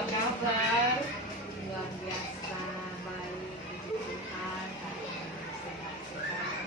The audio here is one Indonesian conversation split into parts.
apa kabar? Luar biasa baik, puji Tuhan, sehat-sehat.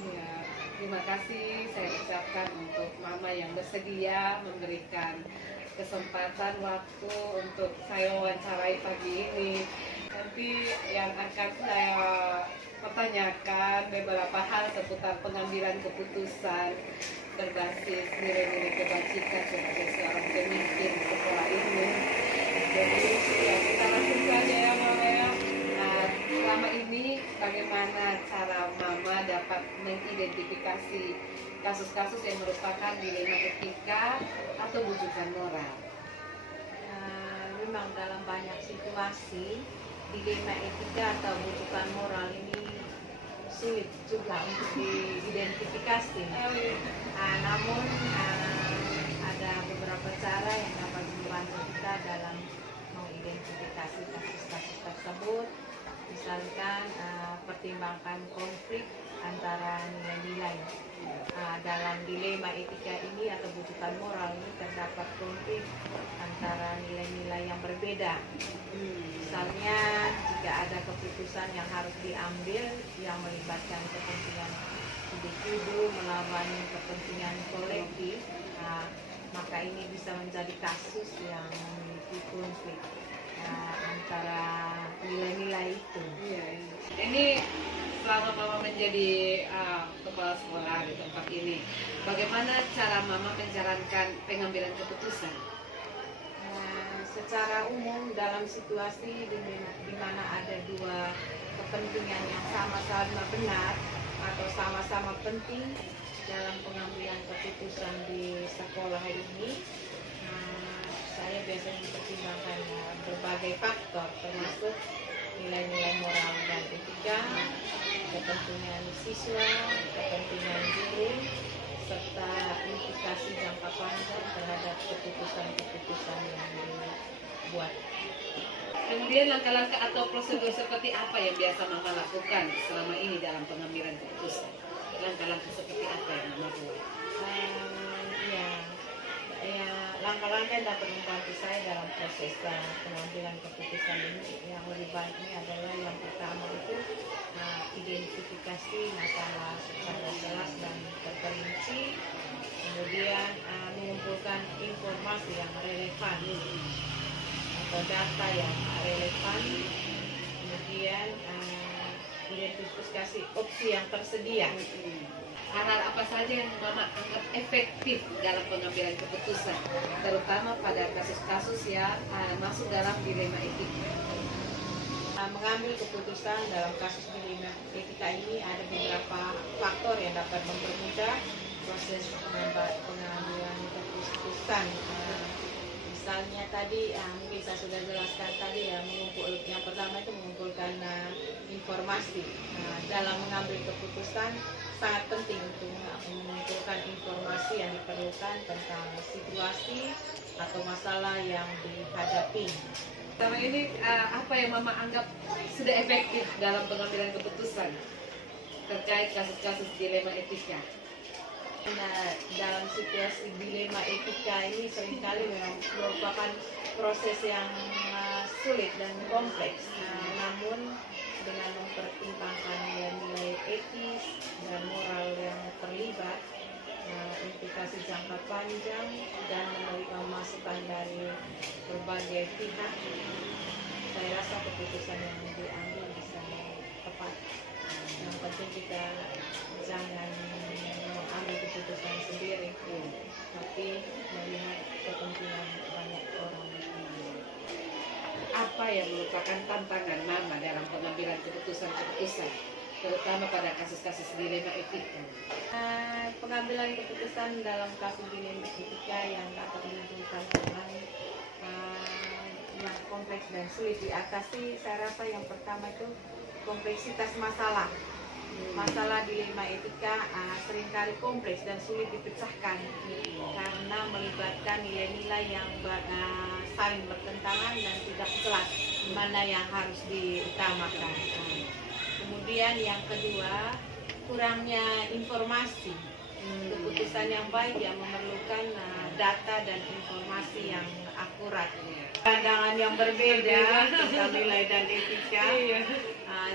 Ya, terima kasih saya ucapkan untuk Mama yang bersedia memberikan kesempatan waktu untuk saya wawancarai pagi ini. Nanti yang akan saya pertanyakan beberapa hal seputar pengambilan keputusan berbasis nilai-nilai kebajikan sebagai seorang pemimpin sekolah ini. Jadi ya kita langsung saja ya Mama ya. Nah, selama ini bagaimana cara Mama dapat mengidentifikasi kasus-kasus yang merupakan dilema etika atau bujukan moral? Memang dalam banyak situasi dilema etika atau bujukan moral ini sulit juga untuk diidentifikasi. Namun ada beberapa cara yang dapat membantu kita dalam mengidentifikasi kasus-kasus tersebut. Misalkan pertimbangkan konflik antara nilai-nilai. Dalam dilema etika ini atau bujukan moral ini terdapat konflik antara nilai-nilai yang berbeda. Misalnya jika ada keputusan yang harus diambil yang melibatkan kepentingan individu melawan kepentingan kolektif, maka ini bisa menjadi kasus yang memiliki konflik antara nilai-nilai itu. Ini selama Mama menjadi kepala sekolah di tempat ini, bagaimana cara Mama menjalankan pengambilan keputusan? Secara umum dalam situasi di mana ada dua kepentingan yang sama-sama benar atau sama-sama penting dalam pengambilan keputusan di sekolah ini, saya biasanya mempertimbangkan berbagai faktor termasuk nilai-nilai moral dan etika, kepentingan siswa, kepentingan guru, serta implikasi jangka panjang terhadap keputusan-keputusan yang dibuat. Kemudian langkah-langkah atau prosedur seperti apa yang biasa Mama lakukan selama ini dalam pengambilan keputusan? Langkah-langkah seperti apa yang Mama buat? Langkah-langkah yang dapat membantu saya dalam proses pengambilan keputusan ini yang lebih baik ini adalah yang pertama itu identifikasi masalah secara jelas dan terperinci, kemudian mengumpulkan informasi yang relevan atau data yang relevan, kemudian identifikasi opsi yang tersedia. Hal-hal apa saja yang Mama anggap efektif dalam pengambilan keputusan, terutama pada kasus-kasus yang masuk dalam dilema etika? Mengambil keputusan dalam kasus dilema etika ini ada beberapa faktor yang dapat mempermudah proses pengambilan keputusan. Misalnya tadi mungkin saya sudah jelaskan tadi yang pertama itu mengumpulkan informasi. Dalam mengambil keputusan sangat penting untuk mengumpulkan informasi yang diperlukan tentang situasi atau masalah yang dihadapi. Selama ini apa yang Mama anggap sudah efektif dalam pengambilan keputusan terkait kasus-kasus dilema etika? Dalam situasi dilema etika ini seringkali memang merupakan proses yang sulit dan kompleks. Namun dengan mempertimbangkan nilai-nilai etis dan moral yang terlibat, implikasi jangka panjang dan menerima masukan dari berbagai pihak, saya rasa keputusan yang diambil bisa tepat. Yang penting kita jangan mengambil keputusan sendiri, tapi melihat kepentingan banyak orang. Apa yang merupakan tantangan Mama dalam pengambilan keputusan-keputusan, terutama pada kasus-kasus dilema etika? Pengambilan keputusan dalam kasus dilema etika yang dapat menimbulkan yang kompleks dan sulit diatasi, saya rasa yang pertama itu kompleksitas masalah. Masalah dilema etika seringkali kompleks dan sulit dipecahkan karena melibatkan nilai-nilai yang saling bertentangan dan tidak jelas mana yang harus diutamakan. Kemudian yang kedua, kurangnya informasi. Keputusan yang baik yang memerlukan data dan informasi yang akurat. Pandangan yang berbeda tentang nilai dan etika,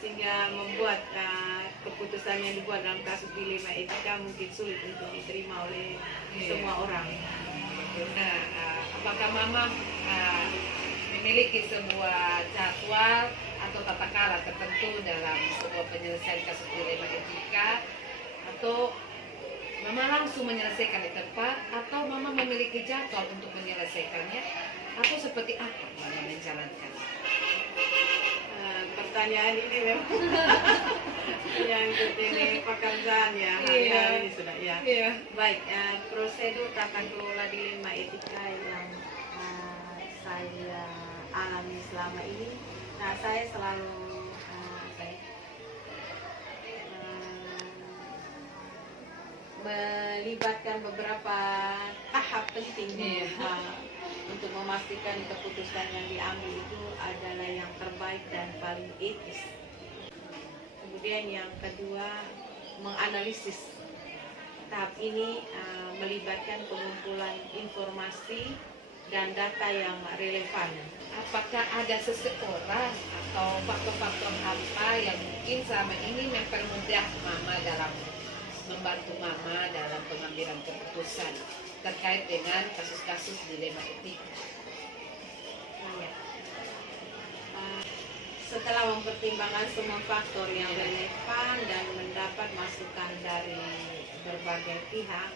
sehingga membuat keputusan yang dibuat dalam kasus dilema etika mungkin sulit untuk diterima oleh semua orang. Nah, apakah Mama memiliki sebuah jadwal atau tata cara tertentu dalam sebuah penyelesaian kasus dilema etika, atau Mama langsung menyelesaikan di tempat, atau Mama memiliki jadwal untuk menyelesaikannya, atau seperti apa Mama menjalankan? Pertanyaan ini memang yang ini pekerjaan ya, hari-hari ini sudah ya. Baik, prosedur tata kelola dilema etika yang saya alami selama ini. Nah, saya selalu melibatkan beberapa tahap penting untuk memastikan keputusan yang diambil itu adalah yang terbaik dan paling etis. Kemudian yang kedua, menganalisis. Tahap ini melibatkan pengumpulan informasi dan data yang relevan. Apakah ada seseorang atau faktor-faktor apa yang mungkin selama ini mempermudah Mama dalam membantu Mama dalam pengambilan keputusan terkait dengan kasus-kasus dilema etika? Setelah mempertimbangkan semua faktor yang relevan dan mendapat masukan dari berbagai pihak,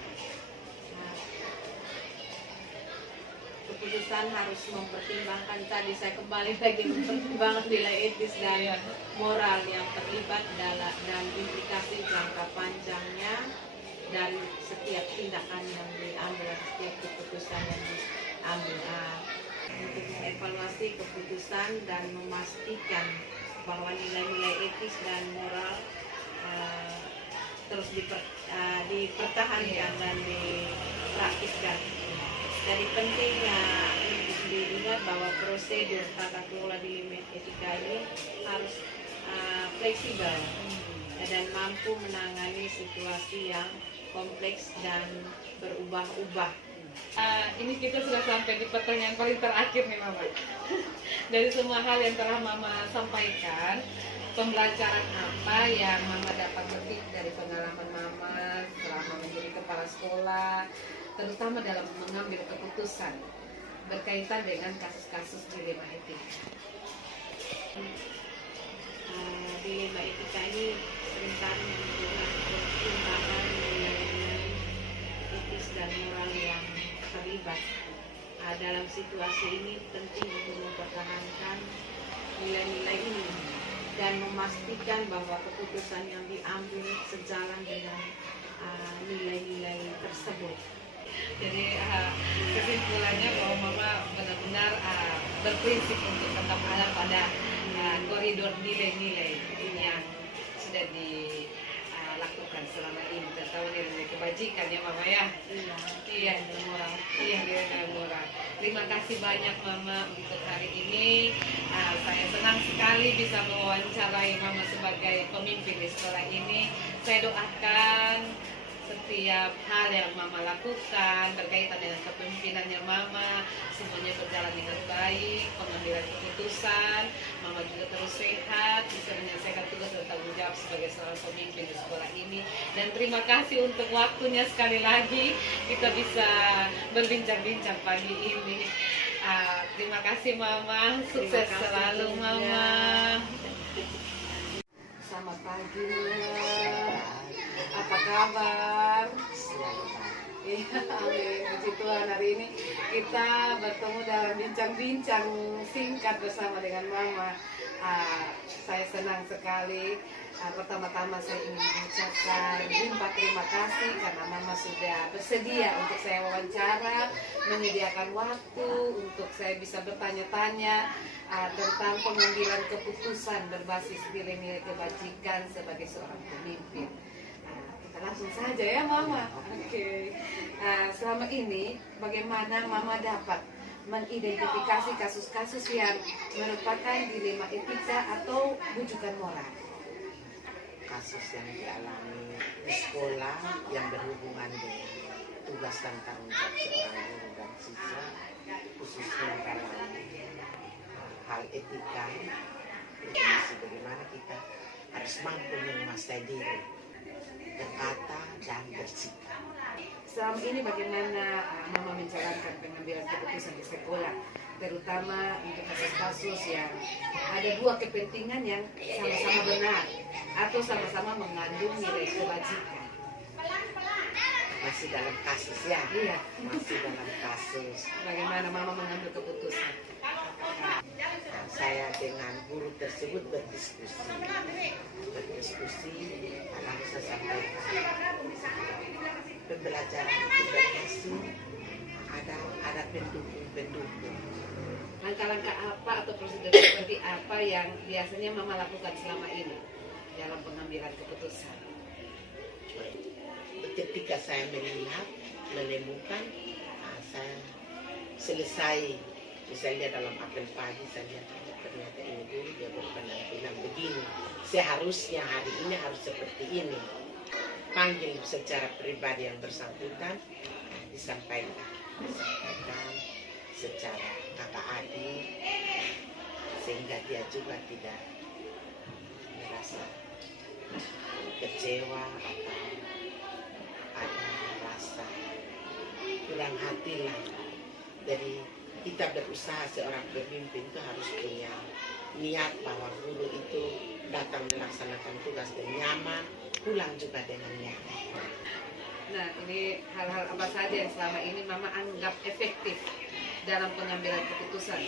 keputusan harus mempertimbangkan, tadi saya kembali lagi mempertimbangkan nilai etis dan moral yang terlibat dan implikasi jangka panjangnya dari setiap tindakan yang diambil, setiap keputusan yang diambil, untuk mengevaluasi keputusan dan memastikan bahwa nilai-nilai etis dan moral terus dipertahankan dan dipraktiskan. Jadi pentingnya untuk diingat bahwa prosedur tata kelola dilema etika ini harus fleksibel dan mampu menangani situasi yang kompleks dan berubah-ubah. Ini kita sudah sampai di pertanyaan paling terakhir nih Mama. Dari semua hal yang telah Mama sampaikan, pembelajaran apa yang Mama dapat petik dari pengalaman Mama selama menjadi kepala sekolah, terutama dalam mengambil keputusan berkaitan dengan kasus-kasus dilema etika? Dilema etika ini seringkali menimbulkan pertimbangan nilai-nilai etis dan moral yang terlibat. Dalam situasi ini penting untuk mempertahankan nilai-nilai ini dan memastikan bahwa keputusan yang diambil sejalan dengan nilai-nilai tersebut. Jadi kesimpulannya bahwa Mama benar-benar berprinsip untuk tetap ada pada koridor nilai-nilai yang sudah dilakukan selama ini, terutama nilai kebajikan ya Mama ya. Iya, moral. Iya, nilai moral. Terima kasih banyak Mama untuk hari ini. Saya senang sekali bisa mewawancarai Mama sebagai pemimpin di sekolah ini. Saya doakan setiap hal yang Mama lakukan berkaitan dengan kepemimpinannya Mama semuanya berjalan dengan baik, pengambilan keputusan Mama juga terus sehat, bisa menyelesaikan tugas dan tanggung jawab sebagai seorang pemimpin di sekolah ini. Dan terima kasih untuk waktunya, sekali lagi kita bisa berbincang-bincang pagi ini. Terima kasih Mama, sukses selalu Mama. Selamat pagi Mama. Apa kabar? Iya, amin. Puji Tuhan, hari ini kita bertemu dalam bincang-bincang singkat bersama dengan Mama. Saya senang sekali. Pertama-tama saya ingin mengucapkan limpah terima kasih karena Mama sudah bersedia untuk saya wawancara, menyediakan waktu untuk saya bisa bertanya-tanya tentang pengambilan keputusan berbasis nilai-nilai kebajikan sebagai seorang pemimpin. Langsung saja ya Mama. Oke. Selama ini bagaimana Mama dapat mengidentifikasi kasus-kasus yang merupakan dilema etika atau bujukan moral? Kasus yang dialami di sekolah yang berhubungan dengan tugas dan tanggung jawab seorang guru dan siswa, khususnya dalam hal etika, definisi bagaimana kita harus mampu menguasai diri, berkata dan bersikap. Selama ini bagaimana Mama menjalankan pengambilan keputusan di sekolah, terutama untuk kasus-kasus yang ada dua kepentingan yang sama-sama benar atau sama-sama mengandung nilai kewajiban? Masih dalam kasus ya? Iya. Masih dalam kasus. Bagaimana Mama mengambil keputusan? Saya dengan guru tersebut berdiskusi, lalu saya sampaikan pembelajaran itu berhasil, ada pendukung. Langkah-langkah apa atau prosedur seperti apa yang biasanya Mama lakukan selama ini dalam pengambilan keputusan? Ketika saya melihat, menemukan, saya selesai. Misalnya dalam apel pagi saya lihat ternyata ini dulu dia berpenampilan begini. Seharusnya hari ini harus seperti ini. Panggil secara pribadi yang bersangkutan, disampaikan secara kakak adik, sehingga dia juga tidak merasa kecewa atau ada rasa kurang hati lah. Jadi kita berusaha seorang pemimpin itu harus punya niat bahwa guru itu datang melaksanakan tugas dengan nyaman, pulang juga dengan nyaman. Nah, ini hal-hal apa saja yang selama ini Mama anggap efektif dalam pengambilan keputusan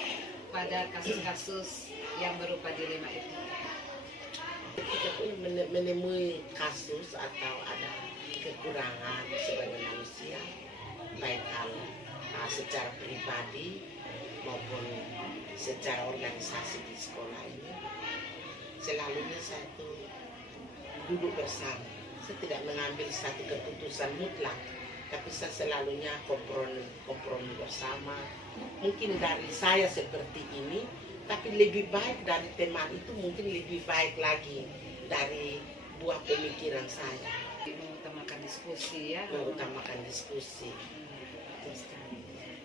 pada kasus-kasus yang berupa dilema etika? Kita pun menemui kasus atau ada kekurangan sebagai manusia, baik hal secara pribadi maupun secara organisasi di sekolah ini. Selalunya saya tuh duduk bersama. Saya tidak mengambil satu keputusan mutlak, tapi saya selalunya kompromi bersama. Mungkin dari saya seperti ini, tapi lebih baik dari teman itu, mungkin lebih baik lagi dari buah pemikiran saya. Mengutamakan diskusi ya. Mengutamakan diskusi.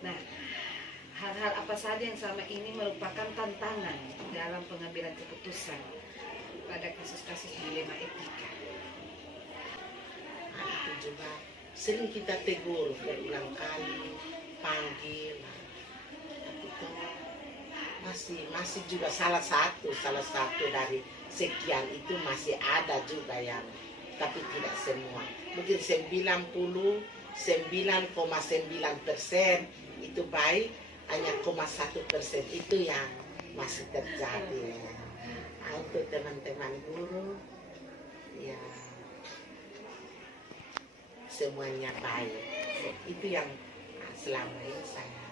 Nah, hal-hal apa saja yang selama ini merupakan tantangan dalam pengambilan keputusan pada kasus-kasus dilema etika? Itu juga sering kita tegur berulang kali, panggil, itu masih juga salah satu dari sekian itu masih ada juga yang, tapi tidak semua. Mungkin 99,9% itu baik, hanya 0,1% itu yang masih terjadi. Untuk teman-teman guru, ya semuanya baik. Itu yang selama ini saya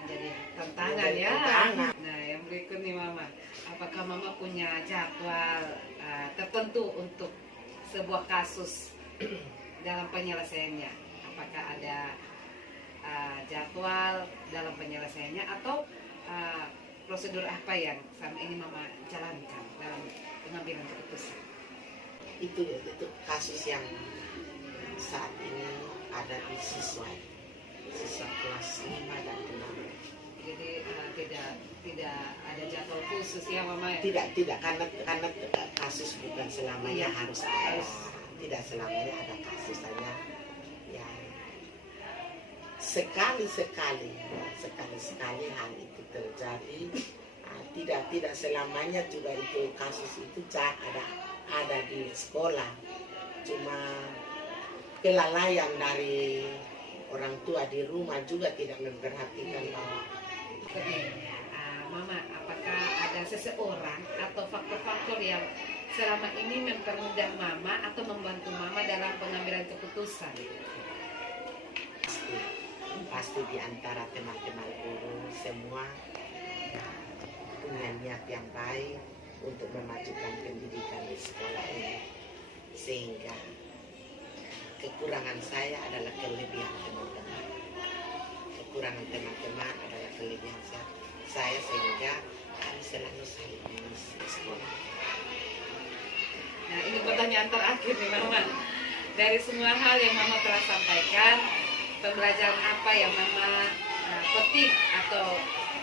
Menjadi tantangan ya. tantangan. Nah, yang berikut nih Mama, apakah Mama punya jadwal tertentu untuk sebuah kasus dalam penyelesaiannya? Apakah ada jadwal dalam penyelesaiannya atau prosedur apa yang selama ini Mama jalankan dalam pengambilan keputusan? Itu kasus yang saat ini ada di siswa kelas 5 dan 6. Jadi tidak ada jadwal khusus ya Mama ya? Tidak karena kasus bukan selamanya harus ada. Tidak selamanya ada kasus, hanya ya sekali-sekali hal itu terjadi. Tidak selamanya juga itu kasus itu ada di sekolah. Cuma kelalaian dari orang tua di rumah juga tidak memperhatikan bahwa Mama, apakah ada seseorang atau faktor-faktor yang selama ini mempermudah Mama atau membantu Mama dalam pengambilan keputusan? Pasti di antara teman-teman guru semua punya niat yang baik untuk memajukan pendidikan di sekolah ini, sehingga kekurangan saya adalah kelebihan teman-teman. Kekurangan teman-teman adalah kelebihan saya, sehingga kami selalu saling mengisi sekolah. Nah, ini pertanyaan terakhir nih Mama. Dari semua hal yang Mama telah sampaikan, pembelajaran apa yang Mama petik atau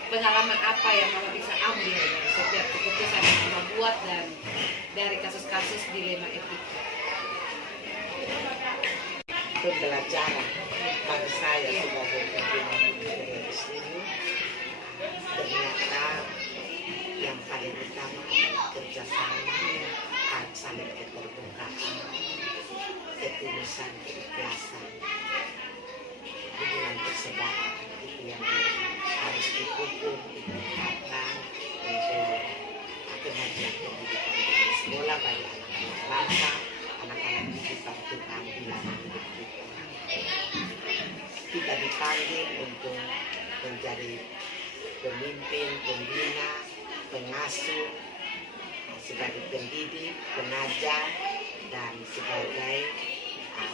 pengalaman apa yang Mama bisa ambil dari setiap keputusan yang Mama buat dan dari kasus-kasus dilema etika. Pembelajaran bagi saya sebagai pimpinan di sini, ternyata yang paling utama adalah kerjasama, saling keterbukaan, ketulusan, keikhlasan, hubungan persaudara itu yang harus dipupuk, ditingkatkan untuk kemajuan pendidikan di sekolah bagi anak-anak bangsa, anak-anak didikan Tuhan di dalam hidup kita. Kita dipanggil untuk menjadi pemimpin, pembina, pengasuh, sebagai pendidik, pengajar, dan sebagai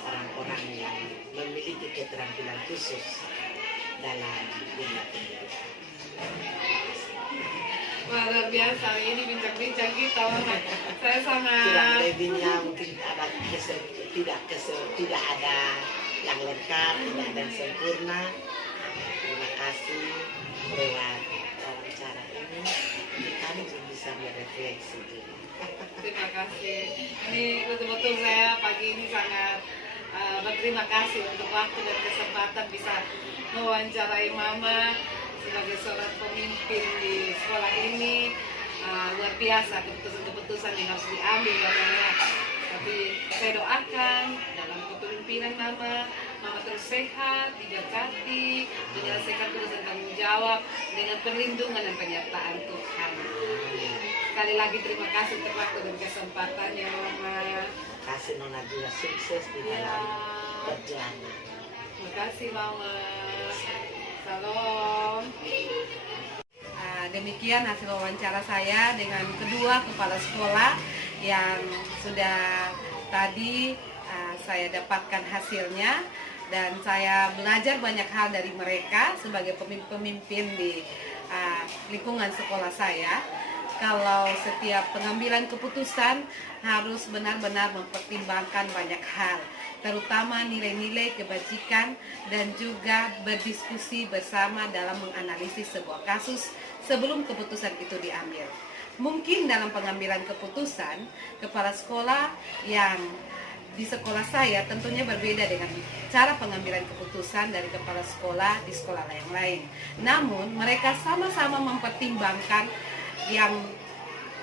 orang-orang yang memiliki keterampilan khusus dalam dunia pendidikan. Wah, luar biasa, ini bincang-bincang kita. Saya sangat Kurang lebihnya mungkin ada tidak ada yang lengkap, tidak ada yang sempurna. Terima kasih lewat wawancara ini kami bisa merefleksi. terima kasih. Ini betul-betul saya pagi ini sangat berterima kasih untuk waktu dan kesempatan bisa mewawancarai Mama sebagai seorang pemimpin di sekolah ini. Luar biasa keputusan-keputusan yang harus diambil Mama. Tapi saya doakan dalam kepemimpinan Mama terus sehat, diberkati, menyelesaikan tugas dan tanggung jawab dengan perlindungan dan penyertaan Tuhan. Sekali lagi terima kasih untuk waktu dan kesempatannya Mama. Terima kasih Nona juga, sukses di dalam perjalanan. Terima kasih Mama. Salam. Demikian hasil wawancara saya dengan kedua kepala sekolah yang sudah tadi saya dapatkan hasilnya, dan saya belajar banyak hal dari mereka sebagai pemimpin di lingkungan sekolah saya. Kalau setiap pengambilan keputusan harus benar-benar mempertimbangkan banyak hal, terutama nilai-nilai kebajikan, dan juga berdiskusi bersama dalam menganalisis sebuah kasus sebelum keputusan itu diambil. Mungkin dalam pengambilan keputusan, kepala sekolah yang di sekolah saya tentunya berbeda dengan cara pengambilan keputusan dari kepala sekolah di sekolah yang lain. Namun mereka sama-sama mempertimbangkan yang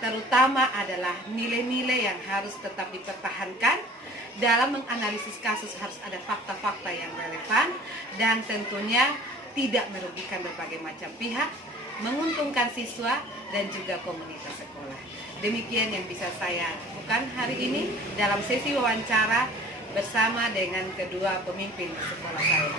terutama adalah nilai-nilai yang harus tetap dipertahankan. Dalam menganalisis kasus harus ada fakta-fakta yang relevan dan tentunya tidak merugikan berbagai macam pihak, menguntungkan siswa dan juga komunitas sekolah. Demikian yang bisa saya lakukan hari ini dalam sesi wawancara bersama dengan kedua pemimpin di sekolah saya.